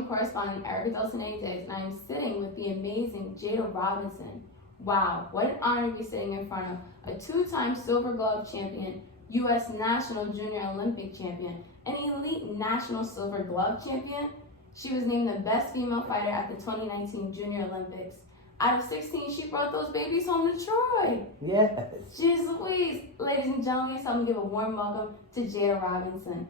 I'm Correspondent Erika Diggs, and I am sitting with the amazing Jadah Robinson. Wow, what an honor to be sitting in front of a two-time Silver Glove champion, U.S. National Junior Olympic champion, an elite National Silver Glove champion. She was named the best female fighter at the 2019 Junior Olympics. Out of 16, she brought those babies home to Troy. Yes. Jeez Louise. Ladies and gentlemen, so I'm going to give a warm welcome to Jadah Robinson.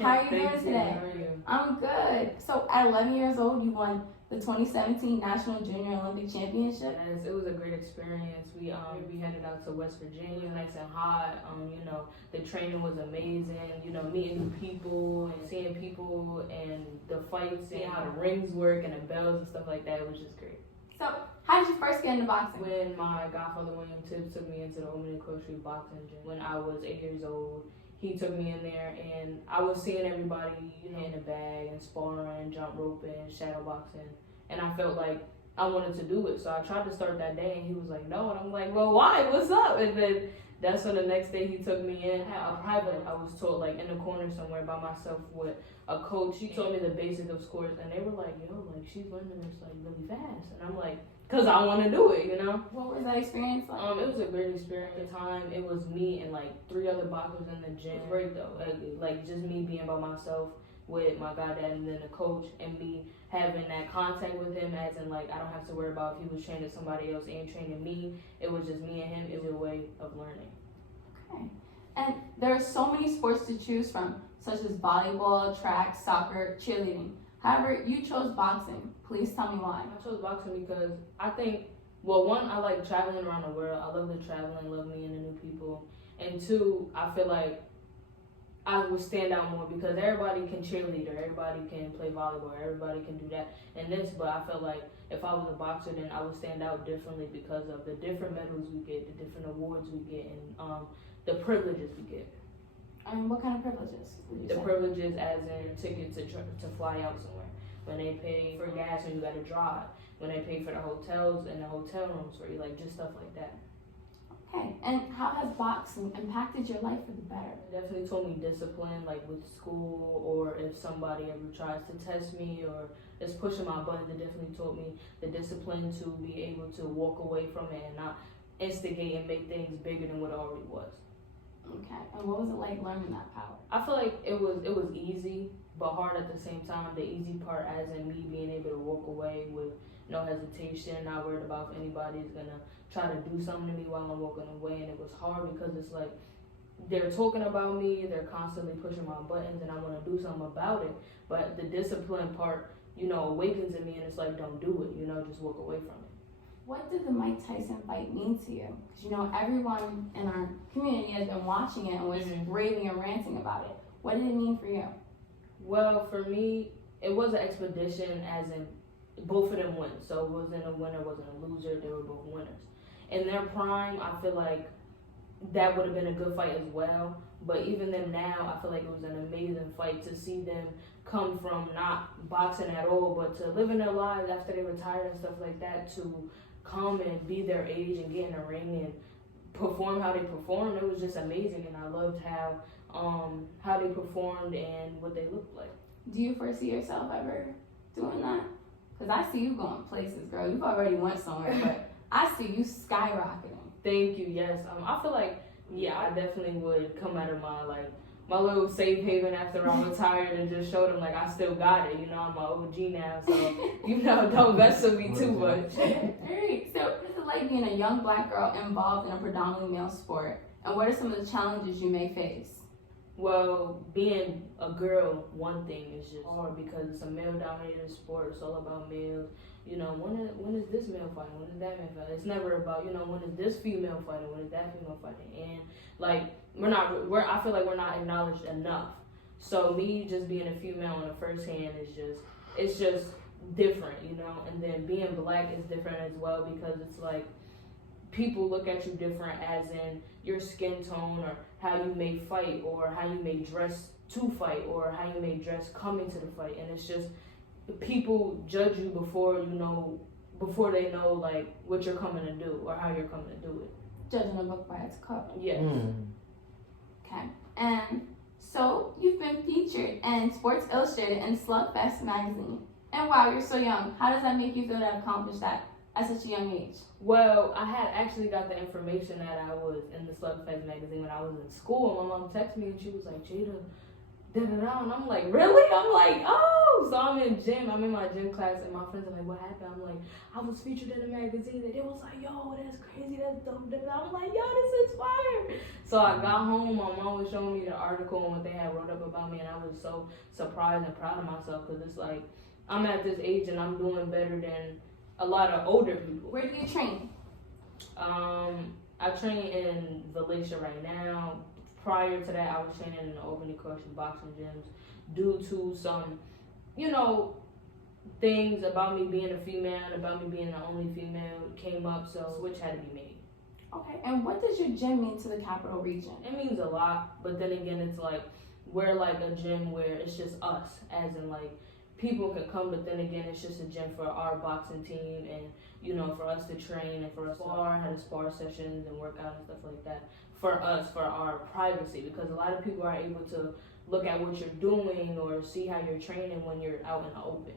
How are you doing today? How are you? I'm good. So at 11 years old, you won the 2017 National Junior Olympic Championship. Yes, it was a great experience. We headed out to West Virginia, nice and hot. The training was amazing. Meeting new people and seeing people and the fights, seeing how the rings work and the bells and stuff like that. It was just great. So how did you first get into boxing? When my godfather William Tibbs took me into the Omen Street boxing gym when I was 8 years old. He took me in there, and I was seeing everybody, in the bag and sparring, jump roping, shadow boxing, and I felt like I wanted to do it. So I tried to start that day, and he was like, "No," and I'm like, "Well, why? What's up?" And then that's when the next day he took me in. A private, I was taught like in the corner somewhere by myself with a coach. He taught me the basics of scores, and they were like, "Yo, like she's learning this like really fast," and I'm like, "Cause I want to do it, What was that experience like? It was a great experience. At the time, it was me and like 3 other boxers in the gym. It was great though, like just me being by myself with my goddad and then the coach, and me having that contact with him, as in like I don't have to worry about if he was training somebody else and training me. It was just me and him. It was a way of learning. Okay. And there are so many sports to choose from, such as volleyball, track, soccer, cheerleading. However, you chose boxing. Please tell me why. I chose boxing because I think, well, one, I like traveling around the world. I love the traveling, love meeting the new people. And 2, I feel like I would stand out more because everybody can cheerlead or everybody can play volleyball, everybody can do that and this, but I felt like if I was a boxer, then I would stand out differently because of the different medals we get, the different awards we get, and the privileges we get. And what kind of privileges? The privileges as in tickets to fly out somewhere. When they pay for gas when you gotta drive. When they pay for the hotels and the hotel rooms for you, like just stuff like that. Okay, and how has boxing impacted your life for the better? It definitely taught me discipline, like with school, or if somebody ever tries to test me or is pushing my buttons. It definitely taught me the discipline to be able to walk away from it and not instigate and make things bigger than what it already was. Okay, and what was it like learning that power? I feel like it was easy, but hard at the same time. The easy part as in me being able to walk away with no hesitation, not worried about if anybody's gonna try to do something to me while I'm walking away. And it was hard because it's like they're talking about me, they're constantly pushing my buttons, and I want to do something about it. But the discipline part, awakens in me, and it's like, don't do it, just walk away from it. What did the Mike Tyson fight mean to you? Because everyone in our community has been watching it and was raving and ranting about it. What did it mean for you? Well, for me, it was an expedition, as in both of them won. So it wasn't a winner, wasn't a loser. They were both winners. In their prime, I feel like that would have been a good fight as well. But even them now, I feel like it was an amazing fight to see them come from not boxing at all, but to living their lives after they retired and stuff like that, to come and be their age and get in a ring and perform how they performed. It was just amazing, and I loved how they performed and what they looked like. Do you foresee yourself ever doing that? Because I see you going places, girl. You've already went somewhere, but I see you skyrocketing. Thank you, yes. I feel like, I definitely would come out of my little safe haven after I'm retired and just show them like I still got it. I'm an OG now, so don't mess with me too much. Alright, so what is it like being a young black girl involved in a predominantly male sport? And what are some of the challenges you may face? Well, being a girl, one thing is just hard because it's a male-dominated sport. It's all about males. When is this male fighting? When is that male fighting? It's never about, when is this female fighting? When is that female fighting? And I feel like we're not acknowledged enough. So me just being a female on the first hand it's just different, And then being black is different as well because it's like people look at you different as in your skin tone or how you may fight or how you may dress to fight or how you may dress coming to the fight. And it's just people judge you before they know like what you're coming to do or how you're coming to do it. Judging a book by its cover. Yes. Okay. And So you've been featured in Sports Illustrated and Slugfest Magazine. And wow, you're so young. How does that make you feel to accomplish that at such a young age? Well, I had actually got the information that I was in the Slugfest magazine when I was in school. My mom texted me and she was like, Jadah, da-da-da. And I'm like, really? I'm like, oh. So I'm in gym. I'm in my gym class and my friends are like, what happened? I'm like, I was featured in a magazine. And it was like, yo, that's crazy. That's dope. I'm like, yo, this is fire. So I got home. My mom was showing me the article and what they had wrote up about me. And I was so surprised and proud of myself because it's like, I'm at this age and I'm doing better than a lot of older people. Where do you train? I train in Valencia right now. Prior to that, I was training in the Albany Correctional boxing gyms due to some, things about me being a female and about me being the only female came up, so switch had to be made. Okay, and what does your gym mean to the Capital Region? It means a lot, but then again, it's like, we're like a gym where it's just us, as in like, people can come, but then again, it's just a gym for our boxing team and, for us to train and for us to have spar sessions and work out and stuff like that. For us, for our privacy, because a lot of people are able to look at what you're doing or see how you're training when you're out in the open.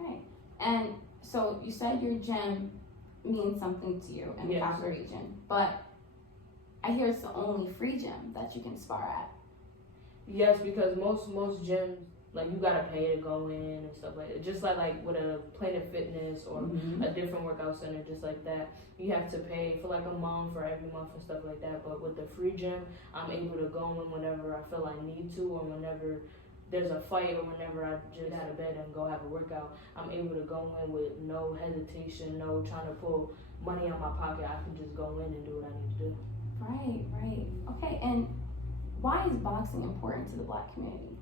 Okay. And so you said your gym means something to you in the Yes. Capital Region, but I hear it's the only free gym that you can spar at. Yes, because most gyms, like, you gotta pay to go in and stuff like that. Just like with a Planet Fitness or a different workout center, just like that, you have to pay for like a month or every month and stuff like that. But with the free gym, I'm able to go in whenever I feel I need to, or whenever there's a fight, or whenever I just out of bed and go have a workout. I'm able to go in with no hesitation, no trying to pull money out my pocket. I can just go in and do what I need to do. Right. Okay, and why is boxing important to the Black community?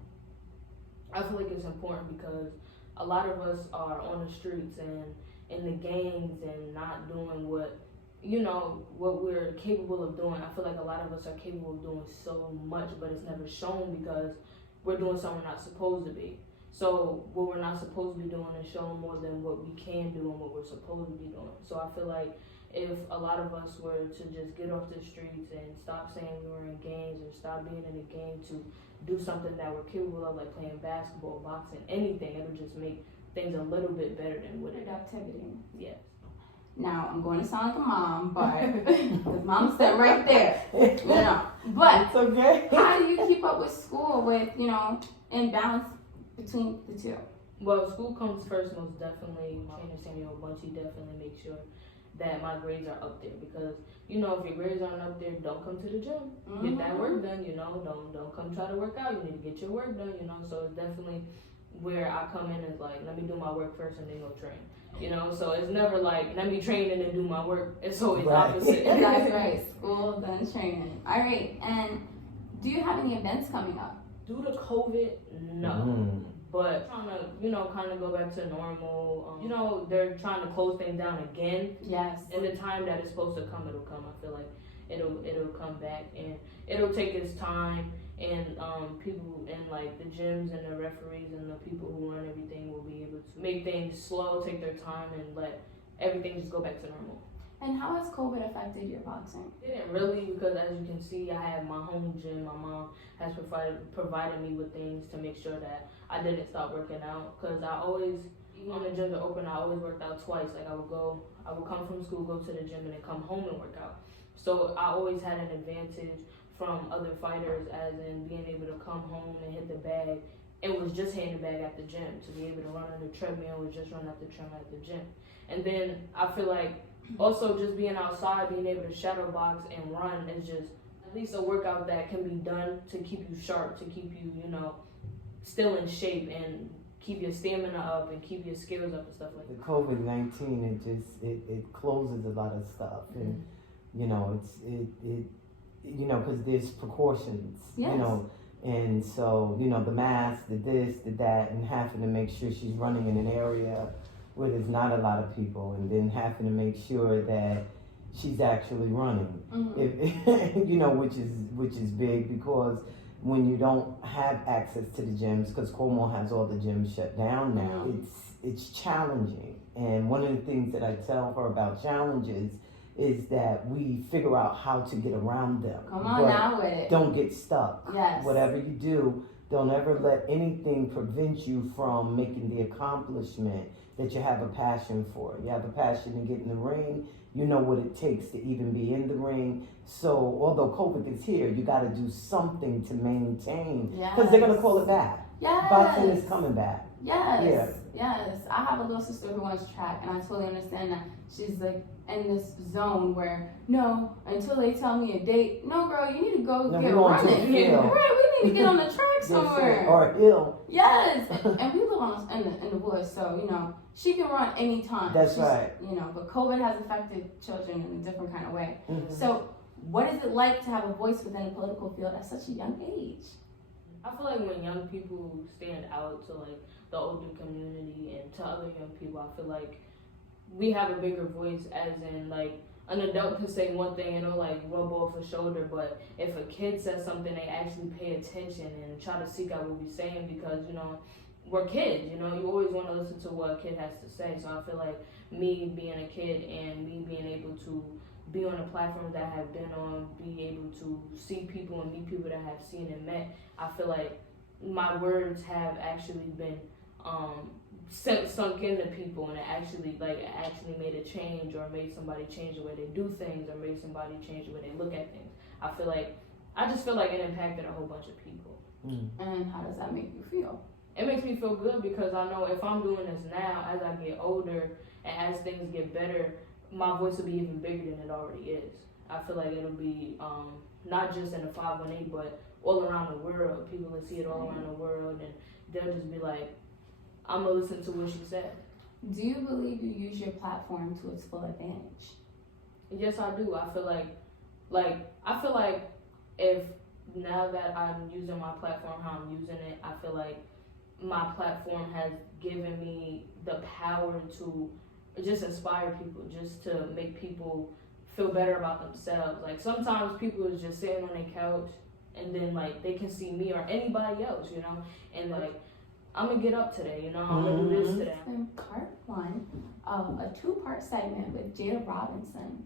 I feel like it's important because a lot of us are on the streets and in the gangs and not doing what we're capable of doing. I feel like a lot of us are capable of doing so much, but it's never shown because we're doing something we're not supposed to be. So what we're not supposed to be doing is showing more than what we can do and what we're supposed to be doing. So I feel like if a lot of us were to just get off the streets and stop saying we were in gangs or stop being in a gang to do something that we're capable of, like playing basketball, boxing, anything, it'll just make things a little bit better than what it is. Productivity. Yes. Now, I'm going to sound like a mom, but because mom's sitting right there, But It's okay. how do you keep up with school with, in balance between the two? Well, school comes first, most definitely. My trainer Samuel Bunchy definitely makes sure that my grades are up there because, if your grades aren't up there, don't come to the gym. Get that work done, don't come try to work out. You need to get your work done, So it's definitely where I come in is like, let me do my work first and then go train. So it's never like, let me train and then do my work. It's always opposite. That's right. School, then training. All right. And do you have any events coming up? Due to COVID, no. But trying to, kind of go back to normal. They're trying to close things down again. Yes. And the time that it's supposed to come, it'll come. I feel like it'll come back and it'll take its time. And people in like the gyms and the referees and the people who run everything will be able to make things slow, take their time, and let everything just go back to normal. And how has COVID affected your boxing? It didn't really, because as you can see, I have my home gym. My mom has provided me with things to make sure that I didn't stop working out. Because I always, when the gyms are open, I always worked out twice. Like I would come from school, go to the gym, and then come home and work out. So I always had an advantage from other fighters, as in being able to come home and hit the bag. It was just hitting the bag at the gym. To be able to run on the treadmill was just run at the treadmill at the gym. And then I feel like also just being outside, being able to shadow box and run is just at least a workout that can be done to keep you sharp, to keep you, still in shape and keep your stamina up and keep your skills up and stuff like that. The COVID-19, it closes a lot of stuff, and because there's precautions, Yes. and so the mask, the this, the that, and having to make sure she's running in an area where there's not a lot of people, and then having to make sure that she's actually running, which is big, because when you don't have access to the gyms, because Cuomo has all the gyms shut down now, it's challenging. And one of the things that I tell her about challenges is that we figure out how to get around them. Come on But now with it. don't get stuck. Yes. Whatever you do, don't ever let anything prevent you from making the accomplishment that you have a passion for. You have a passion to get in the ring. You know what it takes to even be in the ring. So although COVID is here, you got to do something to maintain. Because they're going to call it back. Yes. Boxing is coming back. Yes. Yes. I have a little sister who runs track, and I totally understand that. She's like in this zone where, no, until they tell me a date, no, girl, you need to go No, get we want to running. feel. Right, we need to get on the track somewhere. Or a hill. Yes, and we live on in the woods, so you know she can run anytime. That's right. You know, but COVID has affected children in a different kind of way. Mm-hmm. So, what is it like to have a voice within the political field at such a young age? I feel like when young people stand out to like the older community and to other young people, I feel like we have a bigger voice, as in like an adult can say one thing and it'll like rub off a shoulder, but if a kid says something, they actually pay attention and try to seek out what we're saying, because you know we're kids, you know, you always want to listen to what a kid has to say. So I feel like me being a kid and me being able to be on a platform that I have been on, be able to see people and meet people that I have seen and met, I feel like my words have actually been sunk into people, and it actually made a change, or made somebody change the way they do things, or made somebody change the way they look at things. I just feel like it impacted a whole bunch of people. And how does that make you feel? It makes me feel good, because I know if I'm doing this now, as I get older and as things get better, my voice will be even bigger than it already is. I feel like it'll be not just in the 518, but all around the world. People will see it all around the world, and they'll just be like, I'm gonna listen to what she said. Do you believe you use your platform to its full advantage? Yes, I do. I feel like if now that I'm using my platform how I'm using it, I feel like my platform has given me the power to just inspire people, just to make people feel better about themselves. Like sometimes people is just sitting on their couch and then like they can see me or anybody else, you know, and like I'm gonna get up today, you know, I'm gonna do this today. In part one of a 2-part segment with Jadah Robinson,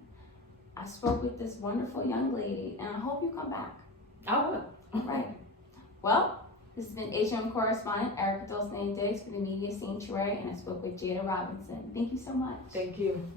I spoke with this wonderful young lady, and I hope you come back. I will. All right. Well, this has been HM Correspondent Erika Diggs for the Media Sanctuary, and I spoke with Jadah Robinson. Thank you so much. Thank you.